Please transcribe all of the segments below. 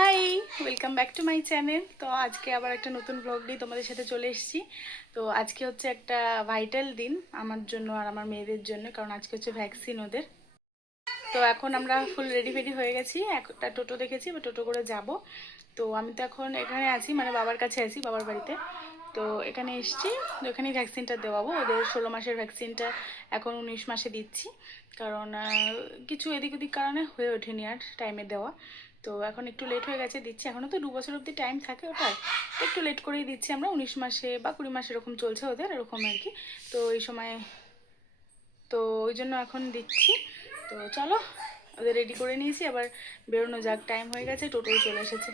High, welcome back to my channel. তো আজকে আবার একটা নতুন ব্লগ নিয়ে তোমাদের সাথে চলে এসেছি। তো আজকে হচ্ছে একটা ভাইটাল দিন আমার জন্য আর আমার মেয়েদের জন্য, কারণ আজকে হচ্ছে ভ্যাকসিন ওদের। তো এখন আমরা ফুল রেডি ফেডি হয়ে গেছি, একটা টোটো দেখেছি, বা টোটো করে যাব। তো আমি তো এখন এখানে আছি, মানে বাবার কাছে আছি, বাবার বাড়িতে। তো এখানে এসছি, ওখানেই ভ্যাকসিনটা দেওয়াবো। ওদের 16 মাসের ভ্যাকসিনটা এখন 19 মাসে দিচ্ছি, কারণ কিছু এদিক ওদিক কারণে হয়ে ওঠেনি আর টাইমে দেওয়া। তো এখন একটু লেট হয়ে গেছে, দিচ্ছি। এখনও তো 2 বছর অবধি টাইম থাকে ওটার, তো একটু লেট করেই দিচ্ছি আমরা। 19 মাসে বা 20 মাসে এরকম চলছে ওদের, এরকম আর কি। তো এই সময় তো ওই জন্য এখন দিচ্ছি। তো চলো, ওদের রেডি করে নিয়েছি, আবার বেরোনো যাক, টাইম হয়ে গেছে, টোটো চলে এসেছে।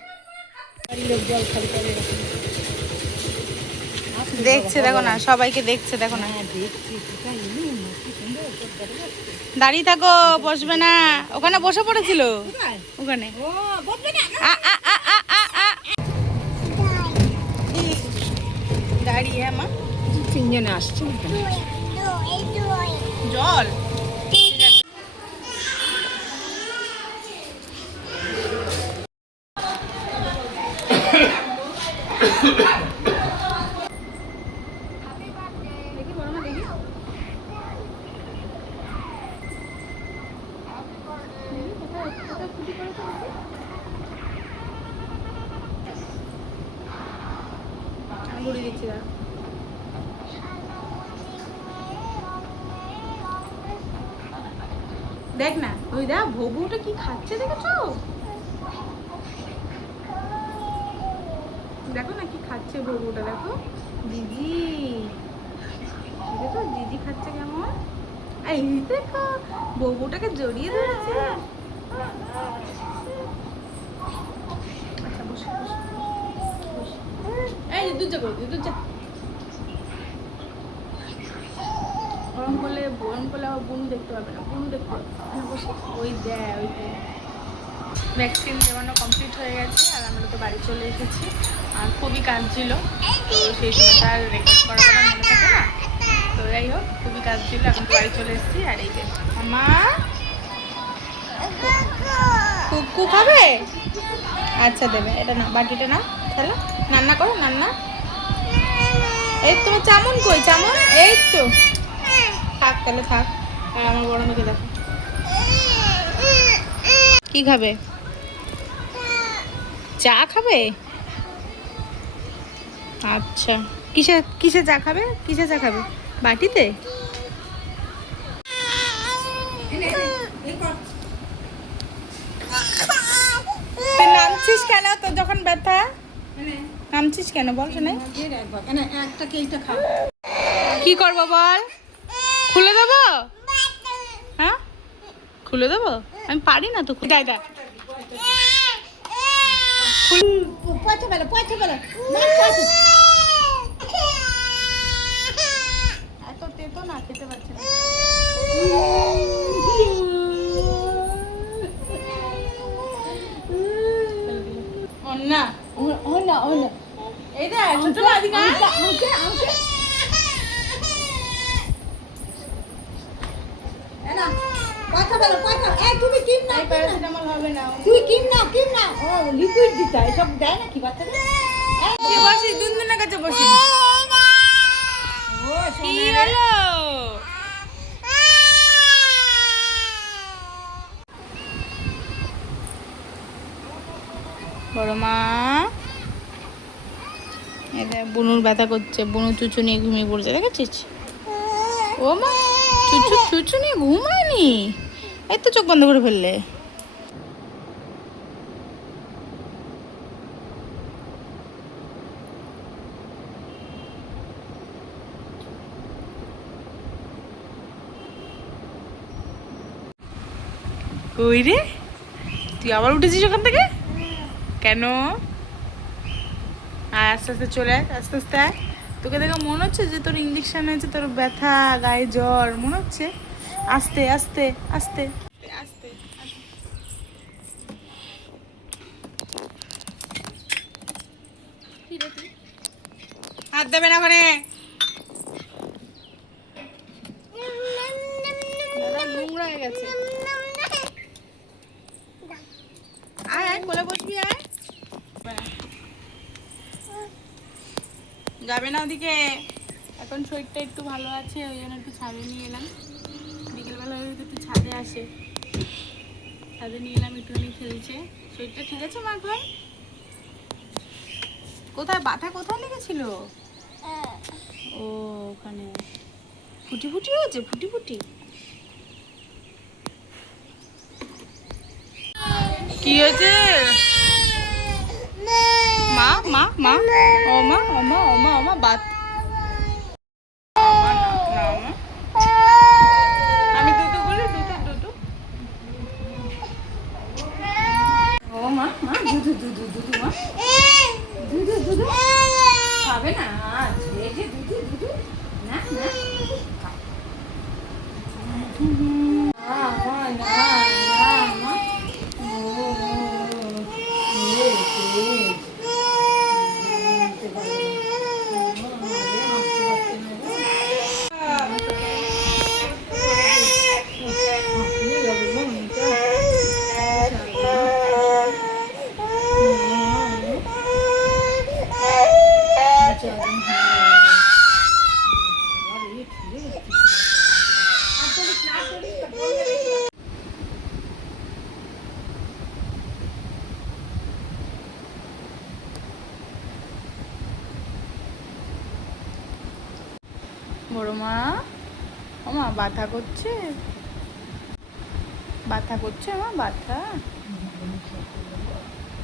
দেখছে দেখো না, সবাইকে দেখছে দেখো না। দাঁড়িয়ে থাকো, বসবে না। ওখানে বসে পড়েছিল, ওখানে। দাঁড়িয়ে মা, তিনজনে আসছে জল। ঘুরে দিচ্ছি না। দেখ না, ওই দেখ ভবুটা কি খাচ্ছে, দেখেছো? দেখো না কি খাচ্ছে ভবুটা, দেখো। দিদি দেখো, দিদি খাচ্ছে কেমন। এই দেখো, বউটাকে জড়িয়ে ধরেছে। আচ্ছা বসে বসে বসে। এই দুধ যা, দুধ যা। গরম করলে আবার বুনু দেখতে পাবে না, বুনু দেখতে পাবে না। বসে ওই দেয়, ওই দেয়। ভ্যাকসিন দেওয়ানো কমপ্লিট হয়ে গেছে, আর আমরা তো বাড়ি চলে এসেছি। আর খুবই কাঁদছিল, তো সেই সময়টা আর রেকর্ড করার কথা মনে থাকে না। তো যাই হোক, খুবই কাঁদছিল, এখন তো বাড়ি চলে এসেছি। আর এই যে আমার কুকু খাবে। আচ্ছা দেবে, এটা না, বাটিটা না, চলো রান্না করো, রান্না। এই তোমার চামন কই, চামন? এই তো থাক, তাহলে থাক। আর আমার বড় মেয়েকে দেখো কি খাবে, চা খাবে। আচ্ছা, কিসে কিসে চা খাবে, কিসে চা খাবে? বাটিতে? তুই নামছিস কেন, তোর যখন ব্যথা? নামছিস কেন বল, শুনে। কি করবো বল, খুলে দেবো? হ্যাঁ খুলে দেবো, আমি পারি না তো। দাদা এত তেতো না, খেতে পারছে না। না এই দেখ, ছোট না, এদিকে আয়। প্যারাসিটামল হবে না, তুই কিন না ও লিকুইড দিতে এসব দেয় নাকি বাচ্চাদের? বসি দুনদুনের কাছে বসি। কি হলো? বড় মা, এটা বুনুর ব্যথা করছে, বুনু চুচু নিয়ে ঘুমিয়ে পড়ছে, দেখেছিস? ও মা, চুচু নিয়ে ঘুমায়নি, এই তো চোখ বন্ধ করে ফেললে। কই রে, তুই আবার উঠেছিস ওখান থেকে কেন? আর আস্তে আস্তে চলে আয়, আস্তে আস্তে আয়। তোকে দেখে মনে হচ্ছে যে তোর ইঞ্জেকশন হয়েছে, তোর ব্যথা, গায়ে জ্বর মনে হচ্ছে। আস্তে আস্তে আস্তে আস্তে। হাত দেবে না ওখানে, নোংরা হয়ে গেছে। আয় আয়, কোলে বসবি, আয়। যাবে না ওদিকে। এখন শরীরটা একটু ভালো আছে, ওই জন্য একটু ছাদে নিয়ে এলাম। বিকেলবেলা হয়তো একটু ছাদে আসে, ছাদে নিয়ে এলাম, একটুখানি খেলছে। শরীরটা ঠিক আছে মা এখন? কোথায় ব্যথা কোথায় লেগেছিল? ও ওখানে ফুটি ফুটি হয়েছে, ফুটি ফুটি। কি হয়েছে? মা মা মা, ও মা ও মা ও মা ও মা, বাত আমি দুটো বলি, দুটো দুটো। ও মা মা, দুধু দুধু দুধু মা, দুধু দুধু খাবে না আজ, এই যে দুধু দুধু, না না না মা, না না মা, ও বড় মা, ও মা ব্যথা করছে, ব্যথা করছে মা, ব্যথা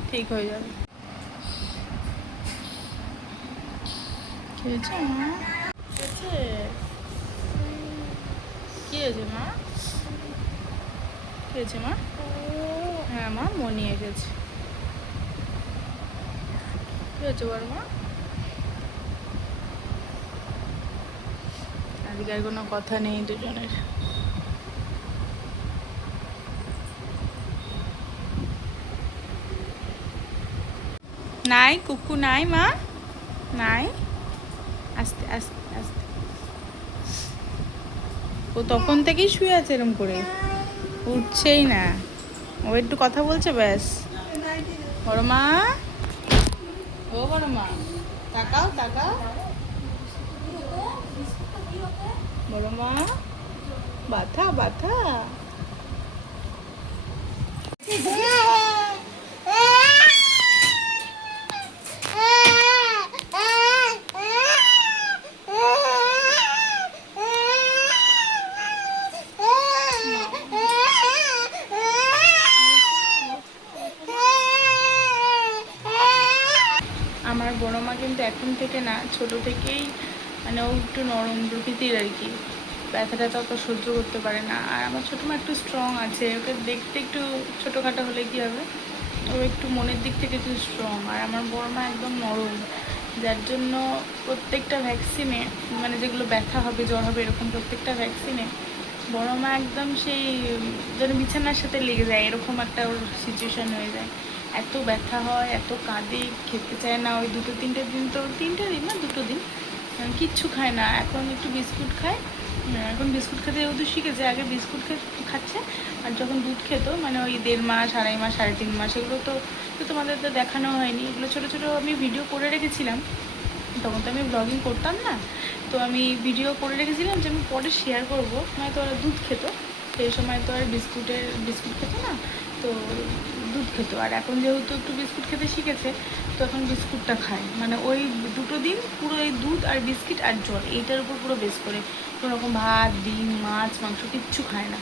ঠিক হয়ে যাবে। কি হয়েছে মা? কি হয়েছে মা? কি হয়েছে মা? হ্যাঁ মা, মনি এসেছে। কি হয়েছে বড় মা? আজকে আর কোনো কথা নেই দুজনের। নাই কুকু, নাই মা, নাই। আস্তে আস্তে আস্তে। ও তখন থেকেই শুয়ে আছে এরম করে, উঠছেই না। ও একটু কথা বলছে ব্যাস। বড় মা, ও বড় মা, তাকাও তাকাও। বড় মা, ব্যথা ব্যথা। আমার বড় মা কিন্তু এখন থেকে না, ছোট থেকেই মানে ও একটু নরম প্রকৃতির আর কি, ব্যথা ট্যাথা অত সহ্য করতে পারে না। আর আমার ছোটো মা একটু স্ট্রং আছে, ওকে দেখতে একটু ছোটোখাটো হলে কী হবে, ও একটু মনের দিক থেকে একটু স্ট্রং। আর আমার বড় মা একদম নরম, যার জন্য প্রত্যেকটা ভ্যাকসিনে, মানে যেগুলো ব্যথা হবে জ্বর হবে এরকম প্রত্যেকটা ভ্যাকসিনে বড় মা একদম সেই যেন বিছানার সাথে লেগে যায়, এরকম একটা ওর সিচুয়েশান হয়ে যায়। এত ব্যথা হয়, এত কাঁদে, খেতে চায় না। ওই দুটো তিনটে দিন, তো তিনটে দিন না দুটো দিন কিচ্ছু খায় না। এখন একটু বিস্কুট খায়, এখন বিস্কুট খেতে যেহেতু শিখেছে, আগে বিস্কুট খাচ্ছে। আর যখন দুধ খেত, মানে ওই 1.5 মাস 2.5 মাস 3.5 মাস, এগুলো তো তোমাদের তো দেখানো হয়নি, এগুলো ছোটো ছোটো আমি ভিডিও করে রেখেছিলাম। তখন তো আমি ব্লগিং করতাম না, তো আমি ভিডিও করে রেখেছিলাম যে আমি পরে শেয়ার করবো। নয়তো ওরা দুধ খেত, সেই সময় তো আর বিস্কুট খেত না, তো দুধ খেত। আর এখন যেহেতু একটু বিস্কুট খেতে শিখেছে, তো এখন বিস্কুটটা খায়। মানে ওই দুটো দিন পুরো এই দুধ আর বিস্কিট আর জল, এইটার উপর পুরো বেস করে, কোনো রকম ভাত ডিম মাছ মাংস কিচ্ছু খায় না।